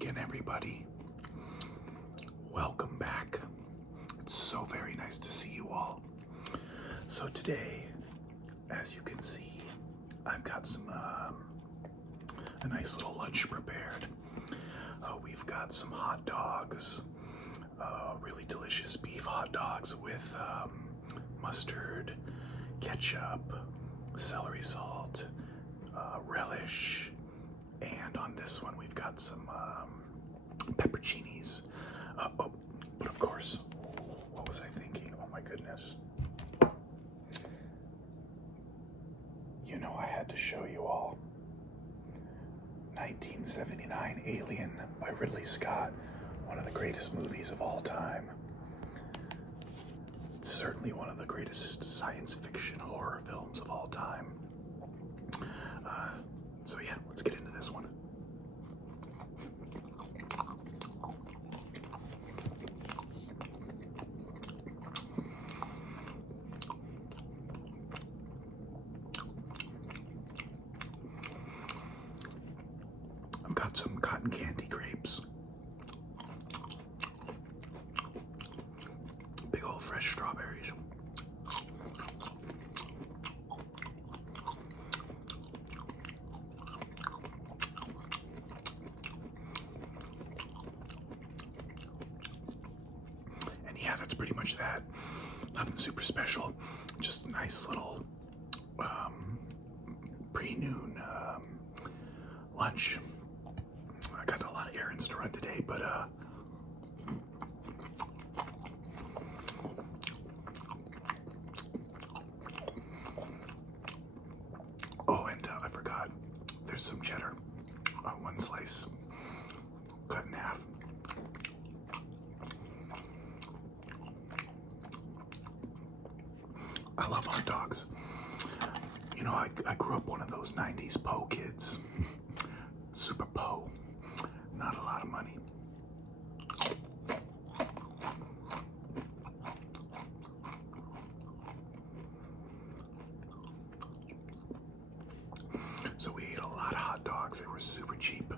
again, everybody. Welcome back. It's so very nice to see you all. So today, as you can see, I've got a nice little lunch prepared. We've got some hot dogs, really delicious beef hot dogs with mustard, ketchup, celery salt, relish, and on this one we've got some pepperoncinis. But of course, what was I thinking? Oh my goodness. You know I had to show you all 1979 Alien by Ridley Scott, one of the greatest movies of all time. It's certainly one of the greatest science fiction horror films of all time. So yeah, let's get into this one. I've got some cotton candy grapes. Big old fresh strawberries. And yeah, that's pretty much that. Nothing super special. Just a nice little pre-noon lunch. I got a lot of errands to run today, but oh, and I forgot. There's some cheddar. One slice, cut in half. I love hot dogs. You know, I grew up one of those 90s Po kids. Super Po. Not a lot of money. So we ate a lot of hot dogs. They were super cheap.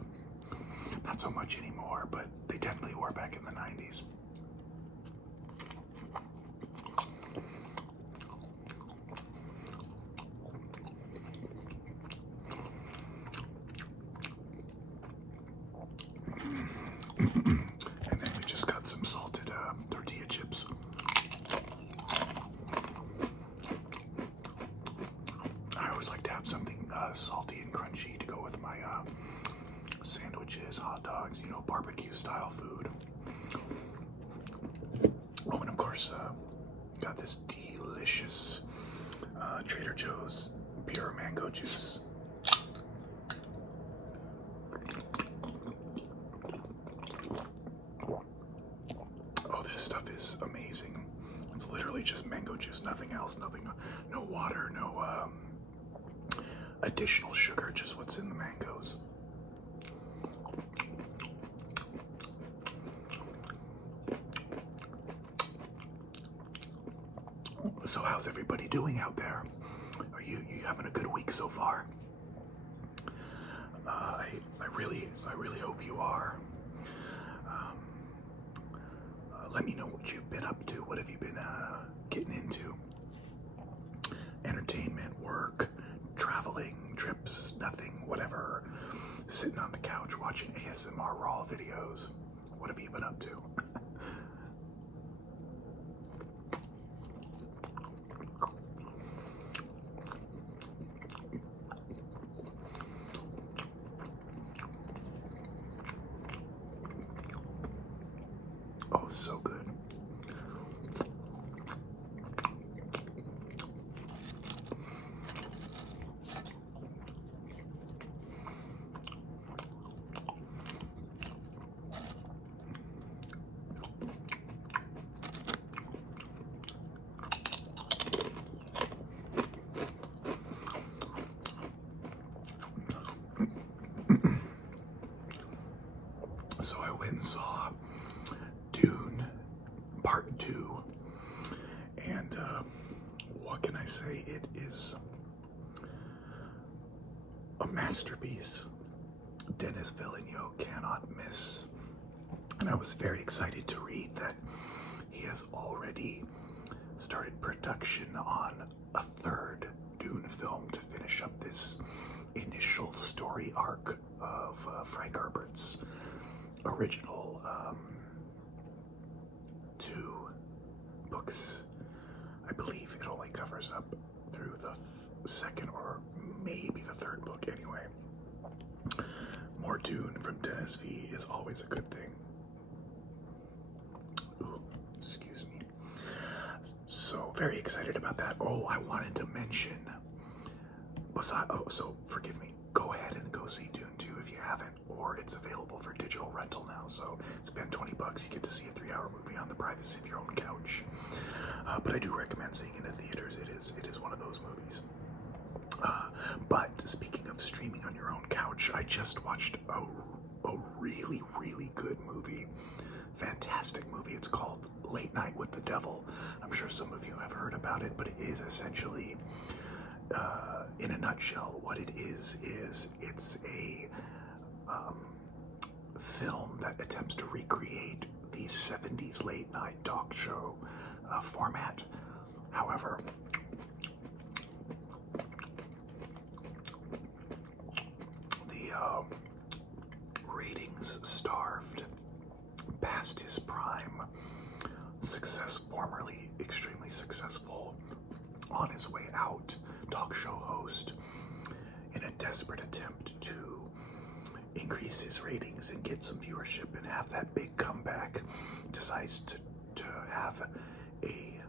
Not so much anymore, but they definitely were back in the 90s. And then we just got some salted tortilla chips. I always like to have something salty and crunchy to go with my sandwiches, hot dogs, you know, barbecue style food. Oh, and of course, got this delicious Trader Joe's pure mango juice. Oh, this stuff is amazing. It's literally just mango juice, nothing else, no water, no additional sugar, just what's in the mangoes. So how's everybody doing out there? Are you having a good week so far? I really hope you are. Let me know what you've been up to. What have you been getting into? Entertainment, work, traveling, trips, nothing, whatever. Sitting on the couch watching ASMR Raw videos. What have you been up to? Oh, so good. So I went and saw Dune Part 2, and what can I say? It is a masterpiece. Denis Villeneuve cannot miss. And I was very excited to read that he has already started production on a third Dune film to finish up this initial story arc of Frank Herbert's original 2 books. I believe it only covers up through the second or maybe the third book anyway. More Dune from Denis V is always a good thing. Ooh, excuse me. So very excited about that. Oh, I wanted to mention, so forgive me, go ahead and go see Dune 2 if you haven't, or it's available for digital rental now, so spend $20, you get to see a 3-hour movie on the privacy of your own couch. But I do recommend seeing it in the theaters. It is one of those movies. But speaking of streaming on your own couch, I just watched a really, really good movie. Fantastic movie. It's called Late Night with the Devil. I'm sure some of you have heard about it, but it is essentially, in a nutshell, what it is it's a film that attempts to recreate the 70s late night talk show format. However, the ratings starved, past his prime, formerly extremely successful, on his way out talk show host, in a desperate attempt to increase his ratings and get some viewership and have that big comeback, decides to have a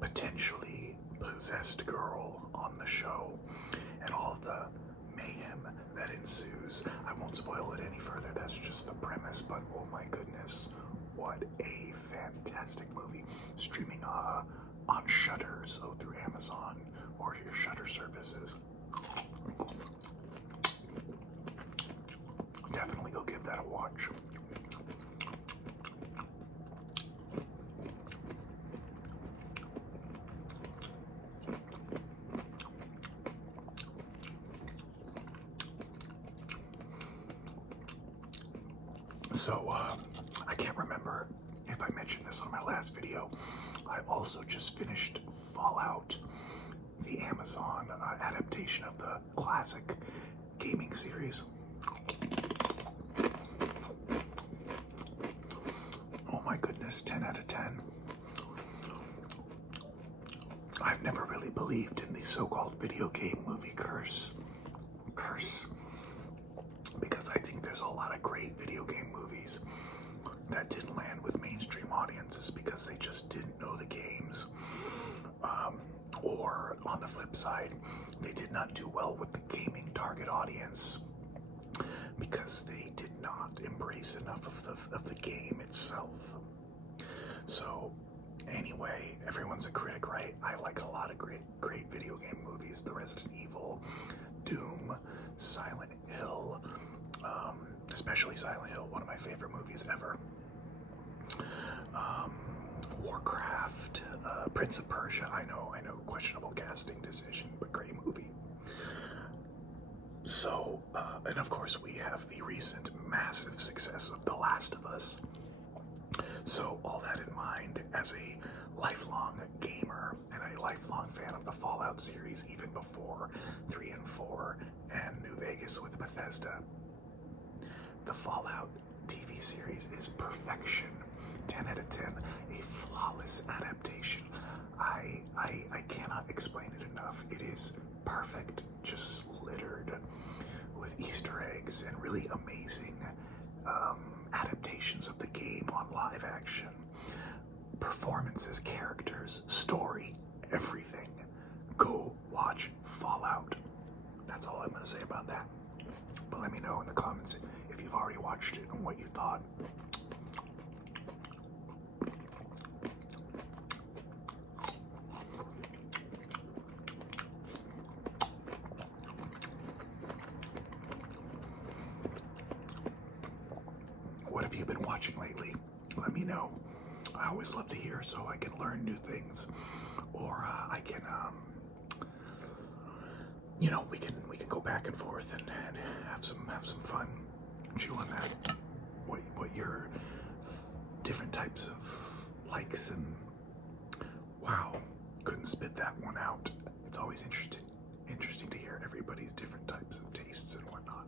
potentially possessed girl on the show, and all the mayhem that ensues. I won't spoil it any further, that's just the premise, but oh my goodness, what a fantastic movie. Streaming on Shudder, so through Amazon or your Shudder services. Definitely go give that a watch. So, I can't remember if I mentioned this on my last video. I also just finished Fallout, the Amazon adaptation of the classic gaming series. Oh my goodness, 10 out of 10. I've never really believed in the so-called video game movie curse, because I think there's a lot of great video game movies that didn't land with mainstream audiences because they just didn't know the games. Or on the flip side, they did not do well with the gaming target audience because they did not embrace enough of the game itself. So anyway, everyone's a critic, right? I like a lot of great video game movies. The Resident Evil, Doom, Silent Hill, especially Silent Hill, one of my favorite movies ever. Warcraft, Prince of Persia, I know, questionable casting decision, but great movie. So, and of course we have the recent massive success of The Last of Us. So all that in mind, as a lifelong gamer and a lifelong fan of the Fallout series, even before 3 and 4 and New Vegas with Bethesda, the Fallout TV series is perfection. 10 out of 10, a flawless adaptation. I cannot explain it enough. It is perfect, just littered with Easter eggs and really amazing adaptations of the game on live action. Performances, characters, story, everything. Go watch Fallout. That's all I'm going to say about that. But let me know in the comments if you've already watched it and what you thought. What have you been watching lately? Let me know. I always love to hear so I can learn new things, or I can, we can go back and forth and have some fun, chew on that. What your different types of likes and wow, couldn't spit that one out. It's always interesting to hear everybody's different types of tastes and whatnot.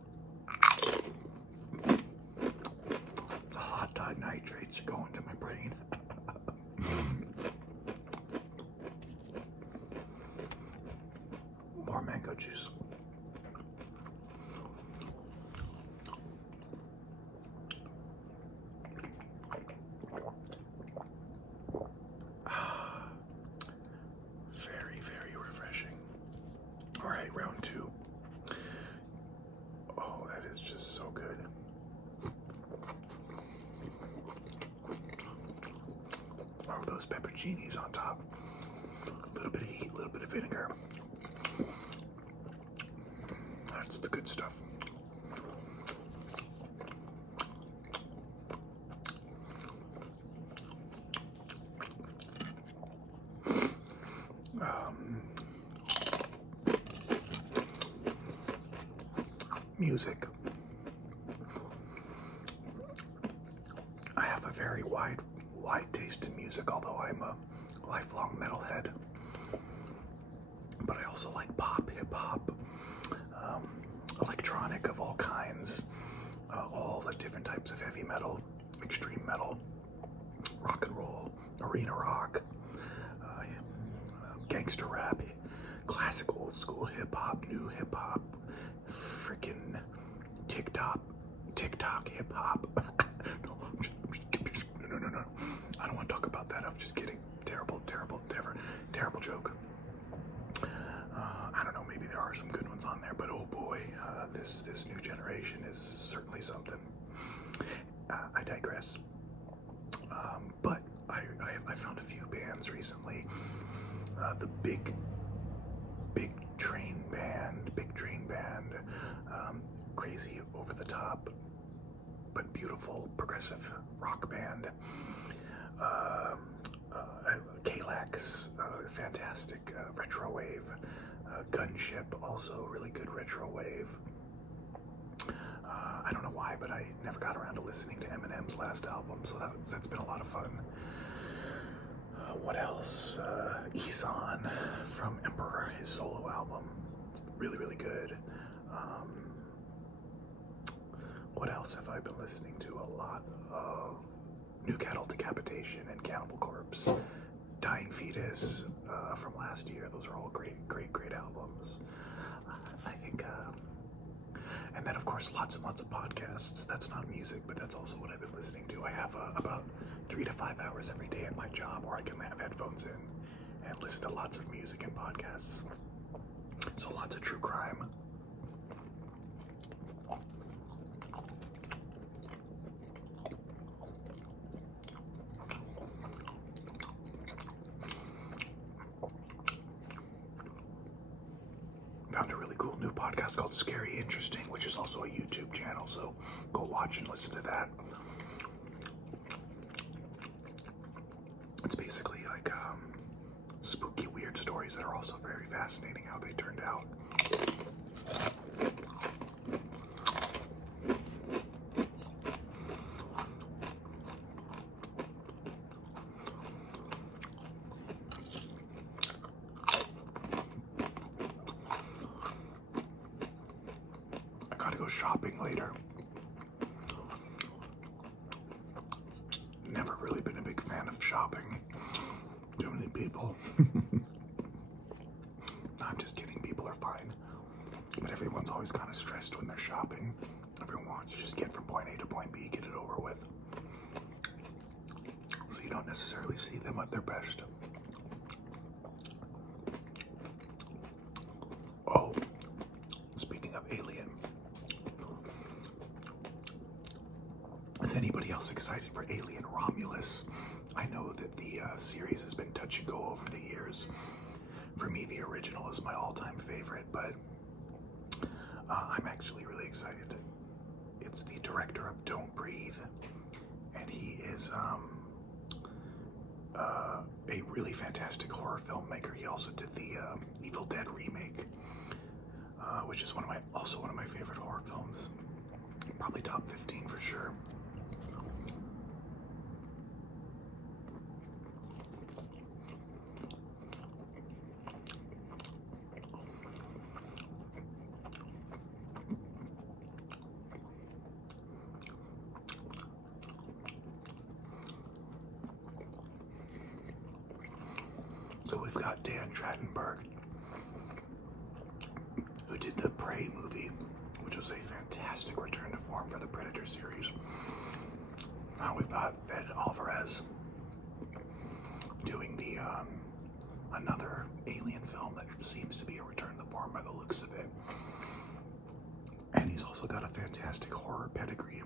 The hot dog nitrates are going to my brain. More mango juice. Very, very refreshing. All right, round two. Oh, that is just so good. Oh, those pepperoncinis on top. A little bit of heat, a little bit of vinegar. That's the good stuff. Music. I have a very wide taste in music, although I'm a lifelong metalhead. But I also like pop, hip hop, electronic of all kinds, all the different types of heavy metal, extreme metal, rock and roll, arena rock, gangster rap, classic old school hip hop, new hip hop, freaking TikTok hip hop. No. I don't want to talk about that. I'm just kidding. Terrible joke. I don't know. Maybe there are some good ones on there, but oh boy, this new generation is certainly something. I digress. But I found a few bands recently. The Big Train Band, crazy over the top but beautiful progressive rock band. Kalax, fantastic retro wave. Gunship, also really good retro wave. I don't know why, but I never got around to listening to Eminem's last album, so that's been a lot of fun. What else? Isan from Emperor, his solo album. It's really, really good. What else have I been listening to? A lot of New Cattle Decapitation and Cannibal Corpse, Dying Fetus from last year. Those are all great albums. I think, and then of course lots and lots of podcasts. That's not music, but that's also what I've been listening to. I have about 3 to 5 hours every day at my job where I can have headphones in and listen to lots of music and podcasts. So lots of true crime. Found a really cool new podcast called Scary Interesting, which is also a YouTube channel, so go watch and listen to that. It's basically like spooky, weird stories that are also very fascinating how they turned out. Go shopping later. Never really been a big fan of shopping. Too many people. I'm just kidding, people are fine. But everyone's always kind of stressed when they're shopping. Everyone wants to just get from point A to point B, get it over with. So you don't necessarily see them at their best. Oh, speaking of Alien. Is anybody else excited for Alien Romulus? I know that the series has been touch and go over the years. For me, the original is my all-time favorite, but I'm actually really excited. It's the director of Don't Breathe, and he is a really fantastic horror filmmaker. He also did the Evil Dead remake. which is also one of my favorite horror films. Probably top 15 for sure. So we've got Dan Trachtenberg, who did the Prey movie, which was a fantastic return to form for the Predator series. Now we've got Fede Alvarez doing the another Alien film that seems to be a return to form by the looks of it. And he's also got a fantastic horror pedigree.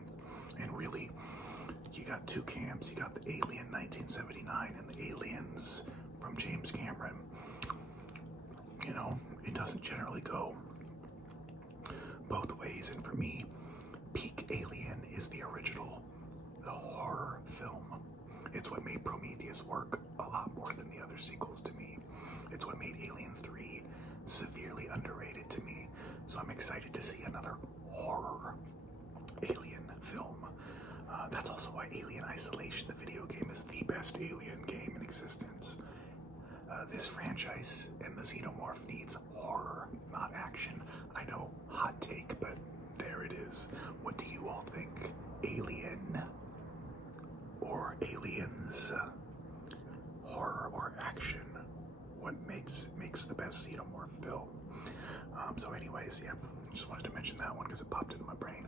And really, you got two camps. You got the Alien 1979 and the Aliens from James Cameron. You know, it doesn't generally go both ways. And for me, peak Alien is the original, the horror film. It's what made Prometheus work a lot more than the other sequels to me. It's what made Alien 3 severely underrated to me. So I'm excited to see another horror Alien film. That's also why Alien Isolation, the video game, is the best Alien game in existence. This franchise and the Xenomorph needs horror, not action. I know, hot take, but there it is. What do you all think? Alien or Aliens? Horror or action? What makes the best Xenomorph film? So anyways, yeah, just wanted to mention that one because it popped into my brain.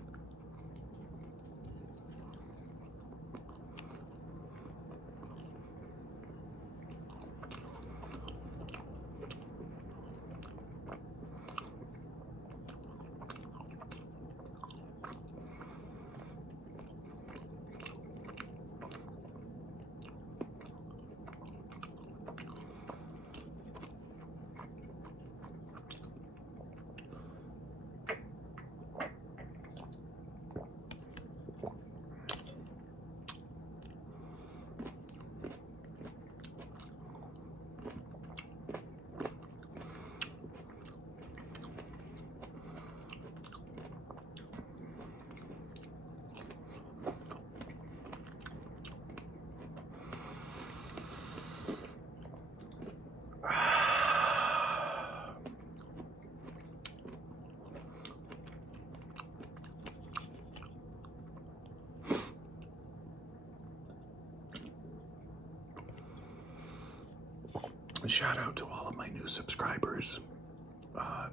Shout out to all of my new subscribers.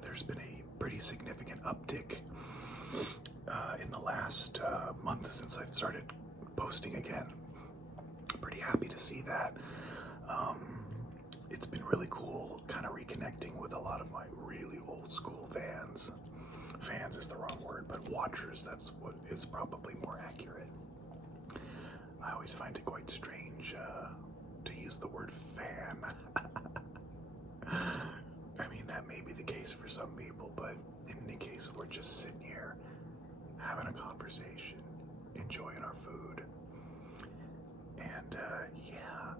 There's been a pretty significant uptick in the last month since I've started posting again. Pretty happy to see that. It's been really cool kind of reconnecting with a lot of my really old school fans. Fans is the wrong word, but watchers, that's what is probably more accurate. I always find it quite strange to use the word fan. I mean, that may be the case for some people, but in any case, we're just sitting here having a conversation, enjoying our food. And yeah,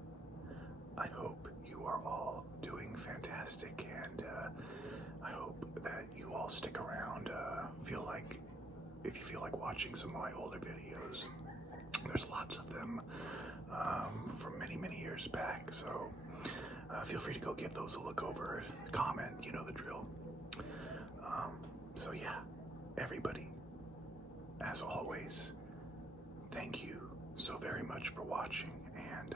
I hope you are all doing fantastic, and I hope that you all stick around. If you feel like watching some of my older videos, there's lots of them from many years back, so feel free to go give those a look over, comment, you know the drill. So yeah, everybody, as always, thank you so very much for watching, and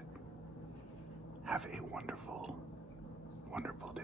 have a wonderful, wonderful day.